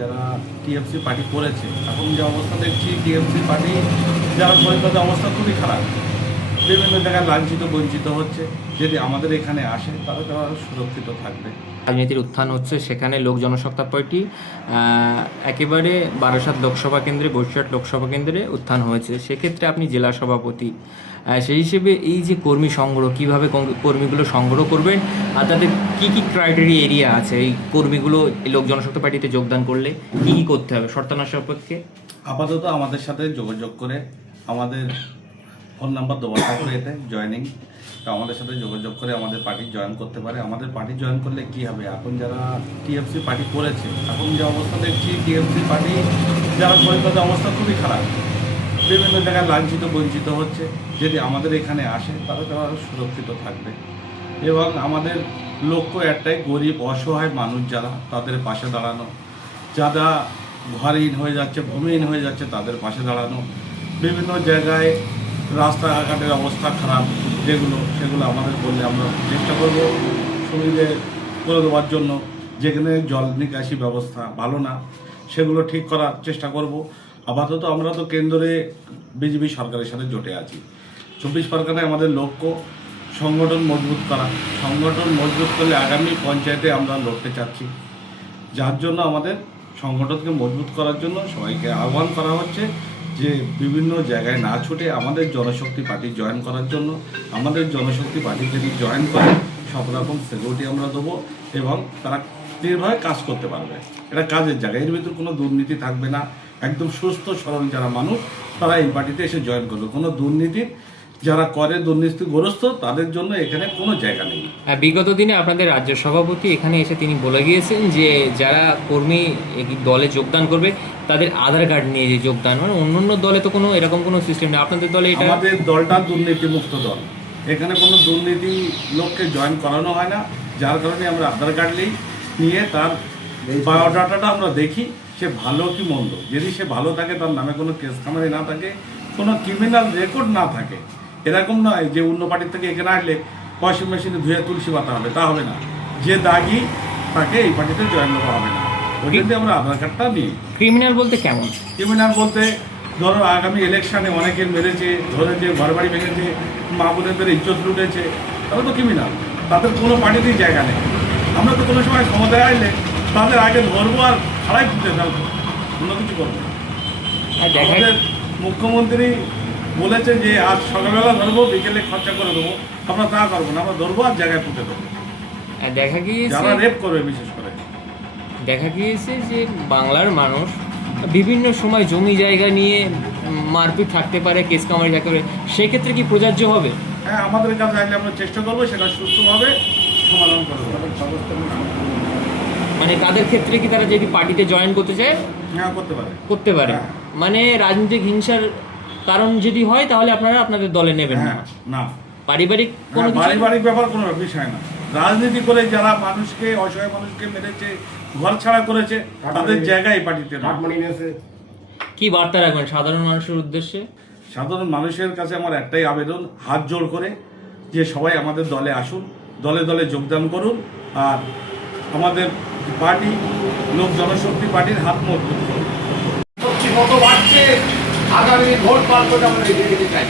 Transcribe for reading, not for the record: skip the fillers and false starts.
যারা TMC party করেছে এখন যে অবস্থা দেখছি টিএমসি পার্টি যারা করে তাদের অবস্থা খুবই খারাপ। বিভিন্ন জায়গায় লাঞ্ছিত বঞ্চিত হচ্ছে। যদি আমাদের এখানে আসে তাহলে তারা সুরক্ষিত থাকবে। রাজনীতির উত্থান হচ্ছে, সেখানে লোক জনশক্তি পার্টি একেবারে বারাসাত লোকসভা কেন্দ্রে, বসিরহাট লোকসভা কেন্দ্রে উত্থান হয়েছে। সেক্ষেত্রে আপনি জেলা সভাপতি, সেই হিসেবে এই যে কর্মী সংগ্রহ, কীভাবে কর্মীগুলো সংগ্রহ করবেন আর তাদের কী কী ক্রাইটেরিয়া এরিয়া আছে এই কর্মীগুলো এই লোক জনশক্তি পার্টিতে যোগদান করলে কী কী করতে হবে শর্তানা সাপেক্ষে? আপাতত আমাদের সাথে যোগাযোগ করে আমাদের ফোন নাম্বার দেওয়া থাকবে এতে জয়েনিং, তো আমাদের সাথে যোগাযোগ করে আমাদের পার্টি জয়েন করতে পারে। আমাদের পার্টি জয়েন করলে কি হবে, এখন যারা টিএমসি পার্টি করেছে এখন যে অবস্থা দেখছি টিএমসি পার্টি যারা করে তাদের অবস্থা খুবই খারাপ। বিভিন্ন জায়গায় লাঞ্ছিত বঞ্চিত হচ্ছে। যদি আমাদের এখানে আসে তাহলে তারা সুরক্ষিত থাকবে। এবং আমাদের লক্ষ্য একটাই, গরিব অসহায় মানুষ যারা তাদের পাশে দাঁড়ানো, যারা ঘরহীন হয়ে যাচ্ছে, ভূমিহীন হয়ে যাচ্ছে তাদের পাশে দাঁড়ানো। বিভিন্ন জায়গায় রাস্তাঘাটের অবস্থা খারাপ সেগুলো আমাদের বললে আমরা চেষ্টা করব সুবিধে করে দেওয়ার জন্য। যেখানে জল নিকাশি ব্যবস্থা ভালো না সেগুলো ঠিক করার চেষ্টা করব। আপাতত আমরা তো কেন্দ্রে বিজেপি সরকারের সাথে জোটে আছি। 24 পরগনায় আমাদের লক্ষ্য সংগঠন মজবুত করা। সংগঠন মজবুত করলে আগামী পঞ্চায়েতে আমরা লড়তে চাচ্ছি, যার জন্য আমাদের সংগঠনকে মজবুত করার জন্য সবাইকে আহ্বান করা হচ্ছে যে বিভিন্ন জায়গায় না ছুটে আমাদের জনশক্তি পার্টি জয়েন করার জন্য। আমাদের জনশক্তি পার্টি যদি জয়েন করে সব রকম সিকিউরিটি আমরা দেবো এবং তারা নির্ভয়ে কাজ করতে পারবে। এটা কাজের জায়গা, এর ভিতর কোনো দুর্নীতি থাকবে না। একদম সুস্থ সরল যারা মানুষ তারা এই পার্টিতে এসে জয়েন করবে। কোনো দুর্নীতির যারা করে দুর্নীতিগ্রস্ত তাদের জন্য এখানে কোনো জায়গা নেই। বিগত দিনে আপনাদের রাজ্য সভাপতি এখানে এসে তিনি বলে গিয়েছেন যে যারা কর্মী দলে যোগদান করবে তাদের আধার কার্ড নিয়ে যে যোগদান, মানে অন্য দলে তো কোনো এরকম কোনো সিস্টেম নেই, আপনাদের দলে এটা? আমাদের দলটা দুর্নীতিমুক্ত দল, এখানে কোনো দুর্নীতি লোককে জয়েন করানো হয় না। যার কারণে আমরা আধার কার্ড নিয়ে তার বায়োডাটাটা আমরা দেখি সে ভালো কি মন্দ। যদি সে ভালো থাকে, তার নামে কোনো কেস খামারি না থাকে, কোনো ক্রিমিনাল রেকর্ড না থাকে, এরকম নয় যে অন্য পার্টির থেকে এখানে আসলে ওয়াশিং মেশিনে ধুয়ে তুলসী পাতা হবে, তা হবে না। যে দাগি তাকে এই পার্টিতে জয়েন করা হবে না। ওই জন্য আমরা আধার কার্ডটা নিই। ক্রিমিনাল বলতে কেমন? ক্রিমিনাল বলতে ধরো আগামী ইলেকশনে অনেকের মেরেছে, ধরেছে, ঘর বাড়ি ভেঙেছে, মা বোনেদের ইজ্জত লুটেছে, তারা তো ক্রিমিনাল। তাদের কোনো পার্টিতেই জায়গা নেই। আমরা তো কোনো সময় ক্ষমতায় আসলে তাদের আগে ধরবো আর খাড়াই ফুটে ফেলবো, অন্য কিছু করবো না। আমাদের মুখ্যমন্ত্রী বলেছে যে আজ সকালবেলা ধরবো, বিকেলে খরচা করে দেবো। আমরা তা করবো না, আমরা ধরবো আর জায়গায় পুঁতে দেবো। দেখা গিয়েছে যারা রেপ করবে বিশেষ করে, দেখা গিয়েছে যে বাংলার মানুষ বিভিন্ন সময় জমি জায়গা নিয়ে মারপিট থাকতে পারে, কেস কামারি থাকতে পারে, সেক্ষেত্রে কি প্রযোজ্য হবে? হ্যাঁ, আমাদের কাছে আসলে আমরা চেষ্টা করবো সেটা সুস্থভাবে সমাধান করবো। মানে তাদের ক্ষেত্রে কি তারা যদি পার্টিতে জয়েন করতে চায়? হ্যাঁ, করতে পারে। হ্যাঁ। মানে রাজনৈতিক হিংসার কারণ যদি হয় তাহলে আপনারা আপনাদের দলে নেবেন না? না, পারিবারিক কোনো পারিবারিক ব্যাপার কোনো বিষয় না। রাজনীতি করে যারা মানুষকে, অসহায় মানুষকে মেরেছে, ঘর ছাড়া করেছে, তাদের জায়গায় পার্টিতে কি বার্তা রাখবেন সাধারণ মানুষের উদ্দেশ্যে? সাধারণ মানুষের কাছে আমার একটাই আবেদন, হাত জোড় করে, যে সবাই আমাদের দলে আসুন, দলে দলে যোগদান করুন আর আমাদের পার্টি লোক জনশক্তি পার্টির হাত মজবুত করুন। কত বাড়ছে, আগামী ভোট পাল্টে আমরা এগিয়ে যেতে চাই।